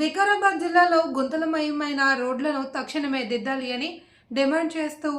వికారాబాద్ జిల్లాలో గుంతలమయమైన రోడ్లను తక్షణమే దిద్దాలి అని డిమాండ్ చేస్తూ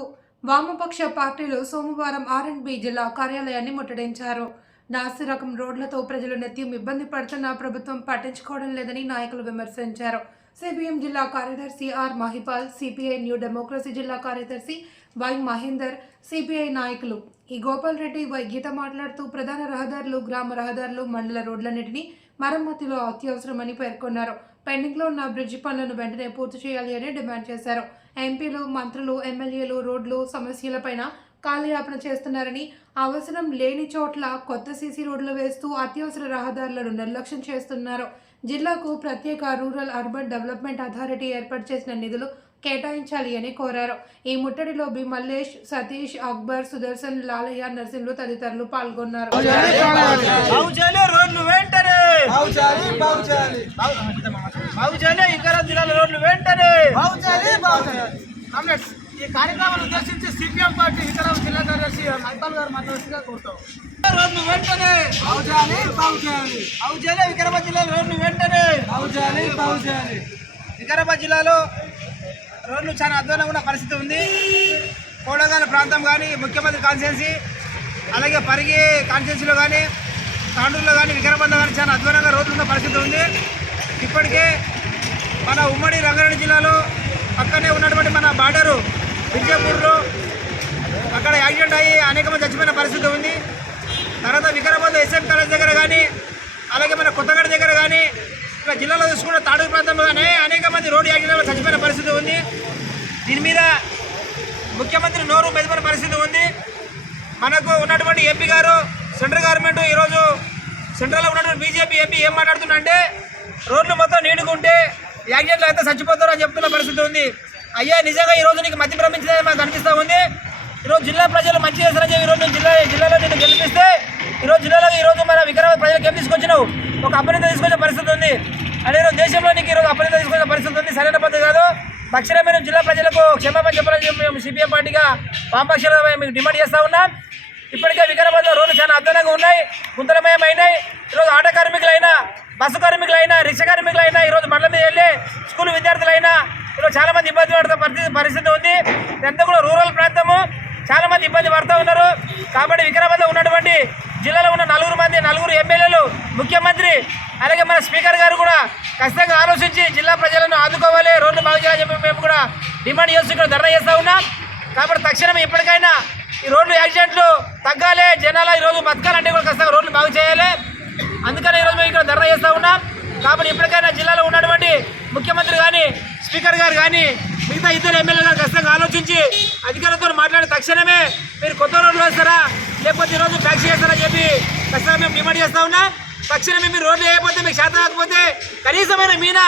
వామపక్ష పార్టీలు సోమవారం ఆర్ఎండ్బి జిల్లా కార్యాలయాన్ని ముట్టడించారు. నాసి రకం రోడ్లతో ప్రజలు నిత్యం ఇబ్బంది పడుతున్న ప్రభుత్వం పట్టించుకోవడం లేదని నాయకులు విమర్శించారు. సిపిఎం జిల్లా కార్యదర్శి R Mahipal CPI new democracy జిల్లా కార్యదర్శి వై మహేందర్ సిపిఐ నాయకులు. ఈ గోపాల్ రెడ్డి వై గీత మాట్లాడుతూ ప్రధాన రహదారులు గ్రామ రహదారులు మండల రోడ్లన్నింటినీ మరమ్మతులు అత్యవసరమని పేర్కొన్నారు. పెండింగ్లో ఉన్న బ్రిడ్జి పనులను వెంటనే పూర్తి చేయాలి అని డిమాండ్ చేశారు. ఎంపీలు మంత్రులు ఎమ్మెల్యేలు రోడ్లు సమస్యలపైన కాలయాపన చేస్తున్నారని అవసరం లేని చోట్ల కొత్త సీసీ రోడ్లు వేస్తూ అత్యవసర రహదారులను నిర్లక్ష్యం చేస్తున్నారు. జిల్లాకు ప్రత్యేక రూరల్ అర్బన్ డెవలప్మెంట్ అథారిటీ ఏర్పాటు చేసిన నిధులు కేటాయించాలి అని కోరారు. ఈ ముట్టడిలో బి మల్లేష్ సతీష్ అక్బర్ సుదర్శన్ లాలయ్య నర్సింహులు తదితరులు పాల్గొన్నారు. ఈ కార్యక్రమాన్ని ఉద్దేశించి సిపిఎం పార్టీ ఇతర జిల్లా కార్యదర్శి మైపాల్ గారు మాట్లాడుతుగా కోరుతాం రోడ్లు వెంటనే. వికారాబాద్ జిల్లాలో రోడ్లు వెంటనే. వికారాబాద్ జిల్లాలో రోడ్లు చాలా అధ్వానంగా ఉన్న పరిస్థితి ఉంది. కోడగాల ప్రాంతం కానీ ముఖ్యమంత్రి కాన్స్టిట్యున్సీ అలాగే పరిగి కాన్స్టిట్యున్సీలో కానీ తాండూరులో కానీ వికారాబాద్లో కానీ చాలా అధ్వానంగా రోడ్లు ఉన్న పరిస్థితి ఉంది. ఇప్పటికే మన ఉమ్మడి రంగారెడ్డి జిల్లాలో పక్కనే ఉన్నటువంటి మన బార్డరు విజయపూర్లో అక్కడ యాక్సిడెంట్ అయ్యి అనేక మంది చచ్చిపోయిన పరిస్థితి ఉంది. తర్వాత వికారాబాద్ ఎస్ఎం కాలేజ్ దగ్గర కానీ అలాగే మన కొత్తగడ దగ్గర కానీ ఇక్కడ జిల్లాలో చూసుకుంటే తాడూరు ప్రాంతంలోనే అనేక మంది రోడ్డు యాక్సిడెంట్లో చచ్చిపోయిన పరిస్థితి ఉంది. దీని మీద ముఖ్యమంత్రి నోరు మెదిపిన పరిస్థితి ఉంది. మనకు ఉన్నటువంటి ఎంపీ గారు సెంట్రల్ గవర్నమెంట్ ఈరోజు సెంట్రల్లో ఉన్నటువంటి బీజేపీ ఎంపీ ఏం మాట్లాడుతుందంటే రోడ్లు మొత్తం నీడుకుంటే ఉంటే యాక్సిడెంట్లు అయితే చచ్చిపోతారు అని చెప్తున్న పరిస్థితి ఉంది. అయ్యా నిజంగా ఈ రోజు నీకు మతి భ్రమించిందని మాకు అనిపిస్తూ ఉంది. ఈరోజు జిల్లా ప్రజలు మంచి చేస్తారని చెప్పి ఈరోజు జిల్లా జిల్లాలో నేను గెలిపిస్తే ఈరోజు జిల్లాలో ఈరోజు మన వికారాబాద్ ప్రజలకు ఏం తీసుకొచ్చినావు? ఒక అపరిత తీసుకొచ్చే పరిస్థితి ఉంది. అదే రోజు దేశంలో నీకు ఈరోజు అపరిత తీసుకొచ్చే పరిస్థితి ఉంది. సరైన పద్ధతి కాదు. తక్షణమే మేము జిల్లా ప్రజలకు క్షమాపణ చెప్పాలని చెప్పి మేము సిపిఎం పార్టీగా వామపక్షాలుగా మీకు డిమాండ్ చేస్తూ ఉన్నాం. ఇప్పటికే వికారాబాద్లో రోడ్లు చాలా అద్భుతంగా ఉన్నాయి. గుంతలమయమైనాయి. ఈరోజు ఆటో కార్మికులైనా బస్సు కార్మికులైనా రిక్షా కార్మికులైనా ఈరోజు మండల మీద వెళ్ళి స్కూల్ విద్యార్థులైనా ఈరోజు చాలామంది ఇబ్బంది పడుతున్న పరిస్థితి పరిస్థితి ఉంది. ఇదంతా కూడా రూరల్ ప్రాంతము. చాలామంది ఇబ్బంది పడుతూ ఉన్నారు. కాబట్టి వికారాబాద్లో ఉన్నటువంటి జిల్లాలో ఉన్న నలుగురు మంది నలుగురు ఎమ్మెల్యేలు ముఖ్యమంత్రి అలాగే మన స్పీకర్ గారు కూడా ఖచ్చితంగా ఆలోచించి జిల్లా ప్రజలను ఆదుకోవాలి. రోడ్లు బాగు చేయాలని చెప్పి మేము కూడా డిమాండ్ చేస్తూ ఇక్కడ ధర్నా చేస్తూ ఉన్నాం. కాబట్టి తక్షణమే ఇప్పటికైనా ఈ రోడ్లు యాక్సిడెంట్లు తగ్గాలి. జనాలు ఈరోజు బతకాలంటే కూడా ఖచ్చితంగా రోడ్లు బాగు చేయాలి. అందుకని ఈరోజు మేము ఇక్కడ ధర్నా చేస్తూ ఉన్నాం. కాబట్టి ఇప్పటికైనా జిల్లాలో ఉన్నటువంటి ముఖ్యమంత్రి కానీ స్పీకర్ గారు కానీ మిగతా ఇద్దరు ఎమ్మెల్యేలు గారు ఖచ్చితంగా ఆలోచించి అధికారులతో మాట్లాడిన తక్షణమే మీరు కొత్త రోడ్లు వేస్తారా? లేకపోతే ఈరోజు ఫ్యాక్సీ చేస్తారా చెప్పి ఖచ్చితంగా మేము డిమాండ్ చేస్తూ ఉన్నా. తక్షణమే మీరు రోడ్లు వేయకపోతే మీకు శాతం కాకపోతే కనీసమైన మీద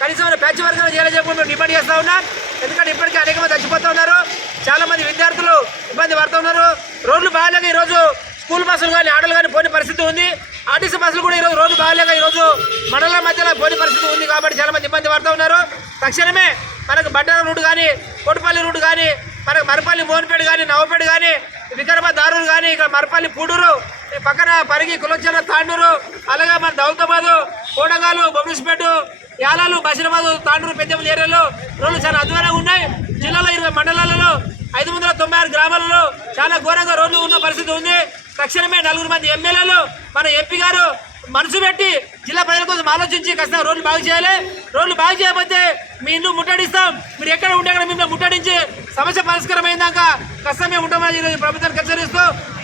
కనీసమైన ప్యాచ్ వర్గాలు చేయాలని చెప్పి మేము డిమాండ్ చేస్తా ఉన్నాం. ఎందుకంటే ఇప్పటికే అనేక మంది చచ్చిపోతూ ఉన్నారు. చాలా మంది విద్యార్థులు ఇబ్బంది పడుతూ ఉన్నారు. రోడ్లు బాగాలేక ఈరోజు స్కూల్ బస్సులు కానీ ఆటోలు కానీ పోని పరిస్థితి ఉంది. ఆర్టీసీ బస్సులు కూడా ఈరోజు రోడ్డు బాగాలేక ఈరోజు మండల మధ్యలో పోని పరిస్థితి ఉంది కాబట్టి చాలా మంది ఇబ్బంది పడుతూ ఉన్నారు. తక్షణమే మనకు బడ్డార రూట్ కానీ కోటిపల్లి రూట్ కానీ మనకు మరపల్లి మోహన్పేట కానీ నవపేట కానీ వికారాబాద్ దారూరు కానీ ఇక్కడ మరపల్లి పూడూరు ఈ పక్కన పరిగి కులచర తాండూరు అలాగే మన దౌలతాబాదు కోడగాలు బొమ్మస్పేట యాలాలు బసిరబాదు తాండూరు పెద్దపల్లి ఏరియాలో రోడ్లు చాలా అధ్వానంగా ఉన్నాయి. జిల్లాలో ఇరవై మండలాలలో ఐదు వందల తొంభై ఆరు గ్రామాలలో చాలా ఘోరంగా రోడ్లు ఉన్న పరిస్థితి ఉంది. తక్షణమే నలుగురు మంది ఎమ్మెల్యేలు మన ఎంపీ గారు మనసు పెట్టి జిల్లా ప్రజల కోసం ఆలోచించి ఖచ్చితంగా రోడ్లు బాగు చేయాలి. రోడ్లు బాగు చేయకపోతే మీ ఇల్లు ముట్టడిస్తాం. మీరు ఎక్కడ ఉంటే అక్కడ మిమ్మల్ని ముట్టడించి సమస్య పరిష్కారం అయిందాక కష్టమే మేము ఉంటామని ఈరోజు ప్రభుత్వానికి హెచ్చరిస్తూ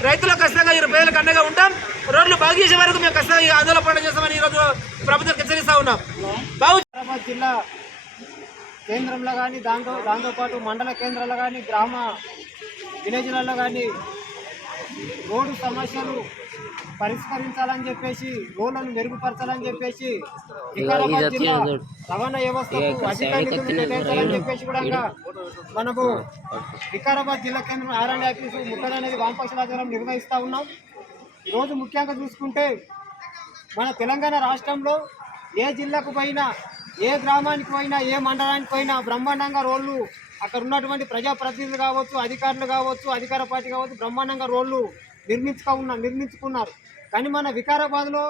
రైతులకు ఖచ్చితంగా ఈరోజు ప్రజలకు అండగా ఉంటాం. రోడ్లు బాగు చేసే వరకు మేము ఖచ్చితంగా ఈ ఆందోళన పోరాటం చేస్తామని ఈరోజు ప్రభుత్వం హెచ్చరిస్తూ ఉన్నాం. బాగు జిల్లా కేంద్రంలో కానీ దాంతో దాంతోపాటు మండల కేంద్రాల్లో కానీ గ్రామ విలేజ్లలో కానీ రోడ్డు సమస్యలు పరిష్కరించాలని చెప్పేసి రోడ్లను మెరుగుపరచాలని చెప్పేసి రవాణా వ్యవస్థకు కేటాయించాలని చెప్పేసి కూడా మనకు వికారాబాద్ జిల్లా కేంద్రం ఆర్ఎండ్ ఆఫీసు ముట్టడి అనేది వామపక్ష ఆధ్వర్యం నిర్వహిస్తూ ఉన్నాం. ఈరోజు ముఖ్యంగా చూసుకుంటే మన తెలంగాణ రాష్ట్రంలో ఏ జిల్లాకు పోయినా ఏ గ్రామానికి పోయినా ఏ మండలానికి పోయినా బ్రహ్మాండంగా రోడ్లు అక్కడ ఉన్నటువంటి ప్రజాప్రతినిధులు కావచ్చు అధికారులు కావచ్చు అధికార పార్టీ కావచ్చు బ్రహ్మాండంగా రోడ్లు నిర్మించుకో ఉన్నారు నిర్మించుకున్నారు. కానీ మన వికారాబాద్లో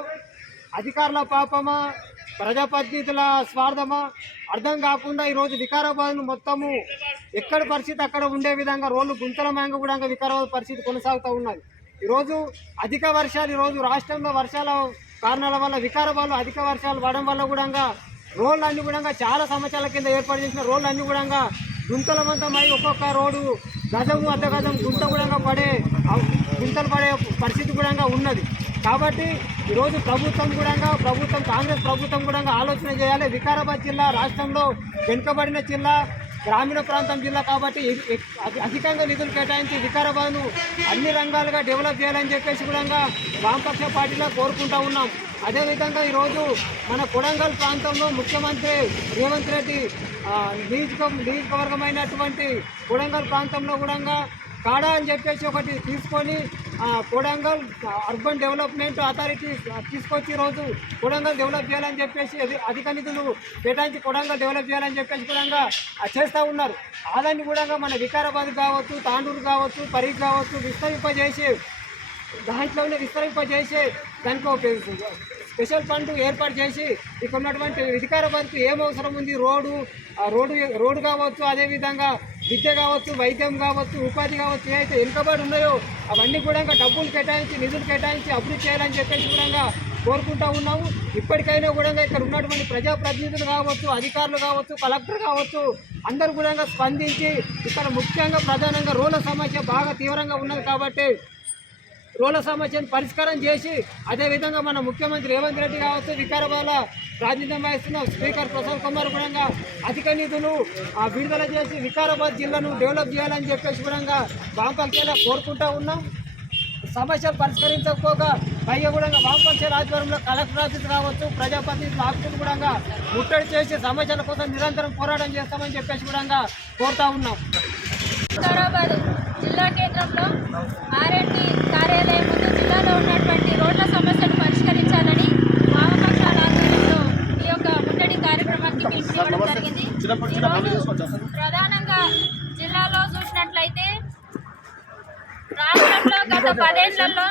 అధికారుల పాపమా ప్రజాప్రతినిధుల స్వార్థమా అర్థం కాకుండా ఈరోజు వికారాబాద్ను మొత్తము ఎక్కడ పరిస్థితి అక్కడ ఉండే విధంగా రోడ్లు గుంతలమయంగా కూడా వికారాబాద్ పరిస్థితి కొనసాగుతూ ఉన్నది. ఈరోజు అధిక వర్షాలు ఈరోజు రాష్ట్రంలో వర్షాల కారణాల వల్ల వికారాబాద్లో అధిక వర్షాలు పడడం వల్ల కూడా రోడ్లు అన్ని కూడా చాలా సంవత్సరాల కింద ఏర్పాటు చేసిన రోడ్లు అన్ని కూడా గుంతలవంతమై ఒక్కొక్క రోడ్డు గజము అర్ధ గజం గుంత కూడా పడే గుంతలు పడే పరిస్థితి కూడా ఉన్నది. కాబట్టి ఈరోజు ప్రభుత్వం కూడా ప్రభుత్వం కాంగ్రెస్ ప్రభుత్వం కూడా ఆలోచన చేయాలి. వికారాబాద్ జిల్లా రాష్ట్రంలో వెనుకబడిన జిల్లా గ్రామీణ ప్రాంతం జిల్లా కాబట్టి అధికంగా నిధులు కేటాయించి వికారాబాద్ను అన్ని రంగాలుగా డెవలప్ చేయాలని చెప్పేసి కూడా వామపక్ష పార్టీలో కోరుకుంటా ఉన్నాం. అదేవిధంగా ఈరోజు మన కొడంగల్ ప్రాంతంలో ముఖ్యమంత్రి రేవంత్ రెడ్డి ఆ, నియోజక నియోజకవర్గమైనటువంటి కొడంగల్ ప్రాంతంలో కూడా కాడా అని చెప్పేసి ఒకటి తీసుకొని కొడంగల్ అర్బన్ డెవలప్మెంట్ అథారిటీ తీసుకొచ్చి రోజు కొడంగల్ డెవలప్ చేయాలని చెప్పేసి అధిక నిధులు కేటాయించి కొడంగల్ డెవలప్ చేయాలని చెప్పేసి కూడా చేస్తూ ఉన్నారు. అలాంటి కూడా మన వికారాబాద్ కావచ్చు తాండూరు కావచ్చు పరీక్ష కావచ్చు విస్తరింపజేసి దాంట్లోనే విస్తరింపజేసి దానికి ఒక స్పెషల్ ఫండ్ ఏర్పాటు చేసి ఇక్కడ ఉన్నటువంటి వికారాబాద్కి ఏం అవసరం ఉంది? రోడ్డు రోడ్డు రోడ్డు కావచ్చు అదేవిధంగా విద్య కావచ్చు వైద్యం కావచ్చు ఉపాధి కావచ్చు ఏవైతే వెనుకబడి ఉన్నాయో అవన్నీ కూడా డబ్బులు కేటాయించి నిధులు కేటాయించి అభివృద్ధి చేయాలని చెప్పేసి కూడా కోరుకుంటా ఉన్నాము. ఇప్పటికైనా కూడా ఇక్కడ ఉన్నటువంటి ప్రజాప్రతినిధులు కావచ్చు అధికారులు కావచ్చు కలెక్టర్ కావచ్చు అందరూ కూడా స్పందించి ఇక్కడ ముఖ్యంగా ప్రధానంగా రోడ్ల సమస్య బాగా తీవ్రంగా ఉన్నది కాబట్టి రోడ్ల సమస్యను పరిష్కారం చేసి అదేవిధంగా మన ముఖ్యమంత్రి రేవంత్ రెడ్డి కావచ్చు వికారాబాద్లో ప్రాతినిధ్యం వహిస్తున్న స్పీకర్ ప్రసాద్ కుమార్ కూడా అధిక నిధులు ఆ, విడుదల చేసి వికారాబాద్ జిల్లాను డెవలప్ చేయాలని చెప్పేసి కూడా వామపక్షాల కోరుకుంటా ఉన్నాం. సమస్యలు పరిష్కరించకపోగా పైగా కూడా వామపక్ష ఆధ్వర్యంలో కలెక్టర్ ఆఫీస్ కావచ్చు ప్రజాప్రతినిధుల ఆఫీసులు కూడా ముట్టడి చేసి సమస్యల కోసం నిరంతరం పోరాటం చేస్తామని చెప్పేసి కూడా కోరుతా ఉన్నాం. వికారాబాద్ జిల్లా కేంద్రంలో ఆర్ఎండ్బి కార్యాలయం ముందు జిల్లాలో ఉన్నటువంటి రోడ్ల సమస్యను పరిష్కరించాలని వామపక్షాల ఆధ్వర్యంలో ఈ యొక్క ముట్టడి కార్యక్రమానికి పిలుపునివ్వడం జరిగింది. ప్రధానంగా జిల్లాలో చూసినట్లయితే రాష్ట్రంలో గత పదేళ్ళలో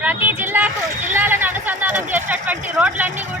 ప్రతి జిల్లాకు జిల్లాలను అనుసంధానం చేసినటువంటి రోడ్లన్నీ కూడా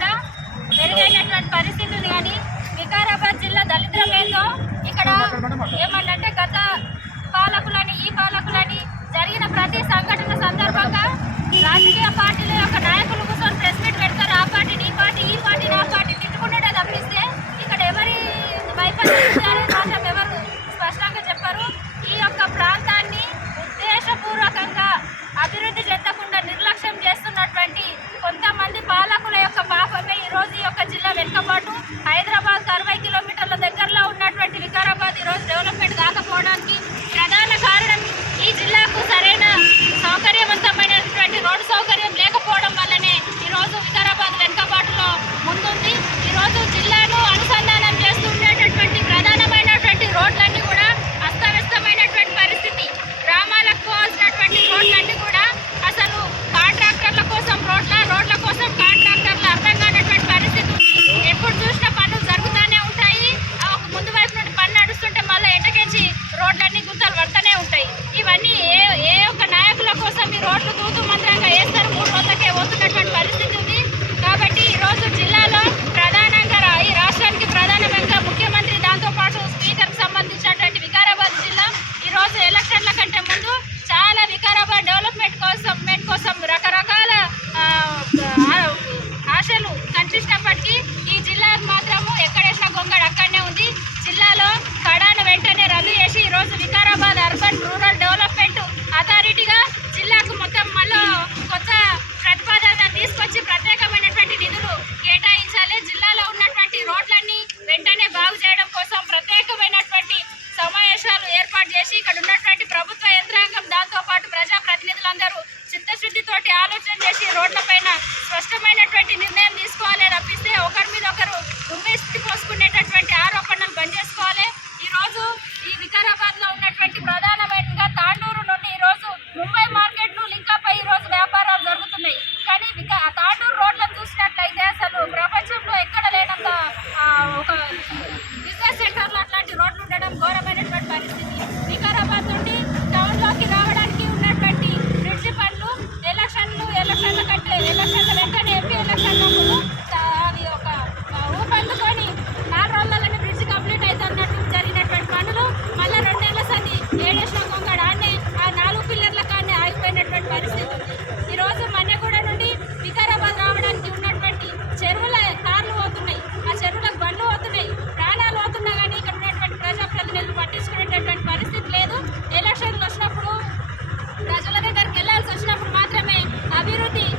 বিরতি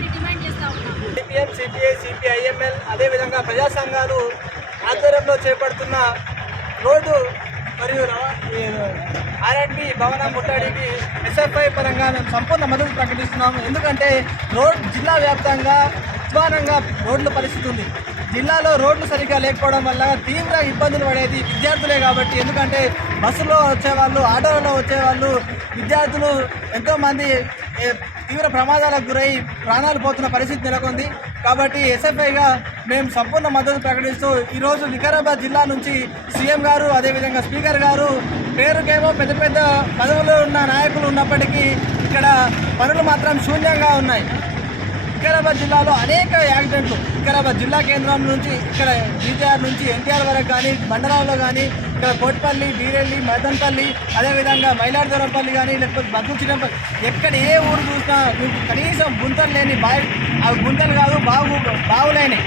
సిపిఎం సిపిఐ సిపిఐఎంఎల్ అదేవిధంగా ప్రజా సంఘాలు ఆధ్వర్యంలో చేపడుతున్న రోడ్డు మరియు ఆర్ఎండ్బి భవన ముట్టడికి ఎస్ఎఫ్ఐ పరంగా మేము సంపూర్ణ మద్దతు ప్రకటిస్తున్నాము. ఎందుకంటే రోడ్ జిల్లా వ్యాప్తంగా అధ్వానంగా రోడ్ల పరిస్థితి ఉంది. జిల్లాలో రోడ్లు సరిగ్గా లేకపోవడం వల్ల తీవ్ర ఇబ్బందులు పడేది విద్యార్థులే కాబట్టి ఎందుకంటే బస్సులో వచ్చేవాళ్ళు ఆటోలలో వచ్చేవాళ్ళు విద్యార్థులు ఎంతోమంది తీవ్ర ప్రమాదాలకు గురై ప్రాణాలు పోతున్న పరిస్థితి నెలకొంది. కాబట్టి ఎస్ఎఫ్ఐగా మేము సంపూర్ణ మద్దతు ప్రకటిస్తూ ఈరోజు వికారాబాద్ జిల్లా నుంచి సీఎం గారు అదేవిధంగా స్పీకర్ గారు పేరుకేమో పెద్ద పెద్ద పదవులు ఉన్న నాయకులు ఉన్నప్పటికీ ఇక్కడ పనులు మాత్రం శూన్యంగా ఉన్నాయి. వికారాబాద్ జిల్లాలో అనేక యాక్సిడెంట్లు. వికారాబాద్ జిల్లా కేంద్రం నుంచి ఇక్కడ జీటీఆర్ నుంచి ఎన్టీఆర్ వరకు కానీ మండలాల్లో కానీ ఇక్కడ కోట్పల్లి బీరెల్లి మదన్పల్లి అదేవిధంగా మైలాడుదూరంపల్లి కానీ లేకపోతే బతుచినపల్లి ఎక్కడ ఏ ఊరు చూసినా కనీసం గుంతలు లేని బావి అవి గుంతలు కాదు బావు బావులైనవి.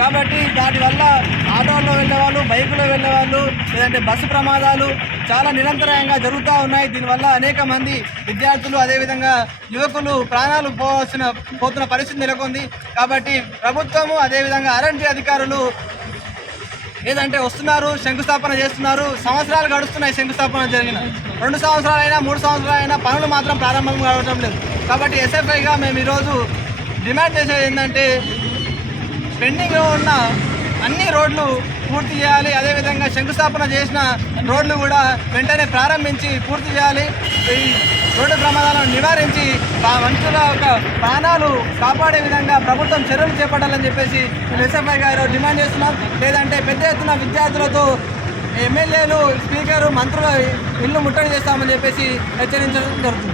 కాబట్టి దానివల్ల ఆటోల్లో వెళ్ళేవాళ్ళు బైకులో వెళ్ళేవాళ్ళు లేదంటే బస్సు ప్రమాదాలు చాలా నిరంతరాయంగా జరుగుతూ ఉన్నాయి. దీనివల్ల అనేక మంది విద్యార్థులు అదేవిధంగా యువకులు ప్రాణాలు పోవాల్సిన పోతున్న పరిస్థితి నెలకొంది. కాబట్టి ప్రభుత్వము అదేవిధంగా ఆర్ఎండ్బి అధికారులు ఏదంటే వస్తున్నారు శంకుస్థాపన చేస్తున్నారు. సంవత్సరాలు గడుస్తున్నాయి శంకుస్థాపన జరిగిన. రెండు సంవత్సరాలైనా మూడు సంవత్సరాలైనా పనులు మాత్రం ప్రారంభం కావడం లేదు. కాబట్టి ఎస్ఎఫ్ఐగా మేము ఈరోజు డిమాండ్ చేసేది ఏంటంటే పెండింగ్లో ఉన్న అన్ని రోడ్లు పూర్తి చేయాలి. అదేవిధంగా శంకుస్థాపన చేసిన రోడ్లు కూడా వెంటనే ప్రారంభించి పూర్తి చేయాలి. ఈ రోడ్డు ప్రమాదాలను నివారించి ఆ మనుషుల యొక్క ప్రాణాలు కాపాడే విధంగా ప్రభుత్వం చర్యలు చేపట్టాలని చెప్పేసి ఎస్ఎఫ్ఐ గారు డిమాండ్ చేస్తున్నాం లేదంటే పెద్ద ఎత్తున విద్యార్థులతో ఎమ్మెల్యేలు స్పీకరు మంత్రులు ఇల్లు ముట్టడి చేస్తామని చెప్పేసి హెచ్చరించడం జరుగుతుంది.